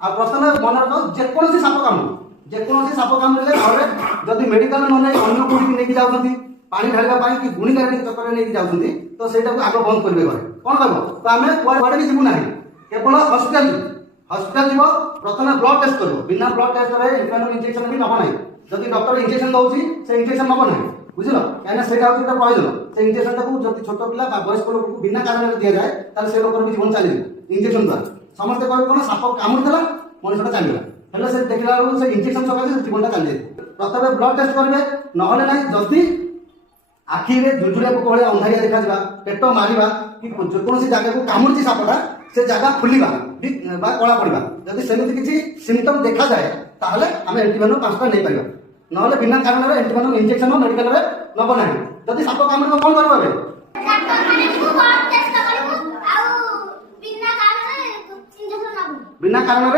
आ प्रथम मन रख जेकोसी साप कामुड़े घरे जदि मेडिकल न नहीं अन्य कोठी लेके जाउछंती पानी ढालिबा कि गुणी गाड़ी चक्कर लेके जाउछंती तो सेटा को आगो बंद करबे घरे कोन कहबो तो आमे कुआडे भी जीवु नाही केवल हॉस्पिटल जीव प्रथम ब्लड टेस्ट करबो बिना ब्लड टेस्ट रे इन्फ्लुएंजा इंजेक्शन भी नबो नाही जदि डॉक्टर इंजेक्शन दउची से इंजेक्शन नबो नाही बुझिलो काना सेटा होता पॉइजन से इंजेक्शन टाको जदि छोट पिला बा वयस्क लोक को बिना कारण दिया जाए ताले से लोकर भी जीवन चली इंजेक्शन द्वारा समस्त कहबो कोन साप कामुड़ला मनुष्यटा चलीला हेले से देखला से इंजेक्शन सकासे जीवनटा चली प्रथम ब्लड टेस्ट करबे नहले नाही जदि आखि रे जुजुलिया पोक भले अंधारिया देखा जिबा पेट मारिबा कि कोनोसी जगह को कामुड़ची सापटा से जगह फुलिबा बा कळा पड़िबा जदि सेमिति किछि सिम्पटम देखा जाए ताहले आमे एंटीबायोटिक 5टा नै परिबा नहले बिना कारण रे एंटीबायोटिक इंजेक्शन मेडिकल रे नबो नाही जदि साप कामुड़ो कोन करबा बे डॉक्टर माने को ब्लड टेस्ट करबो आ बिना कारण रे इंजेक्शन नबो बिना कारण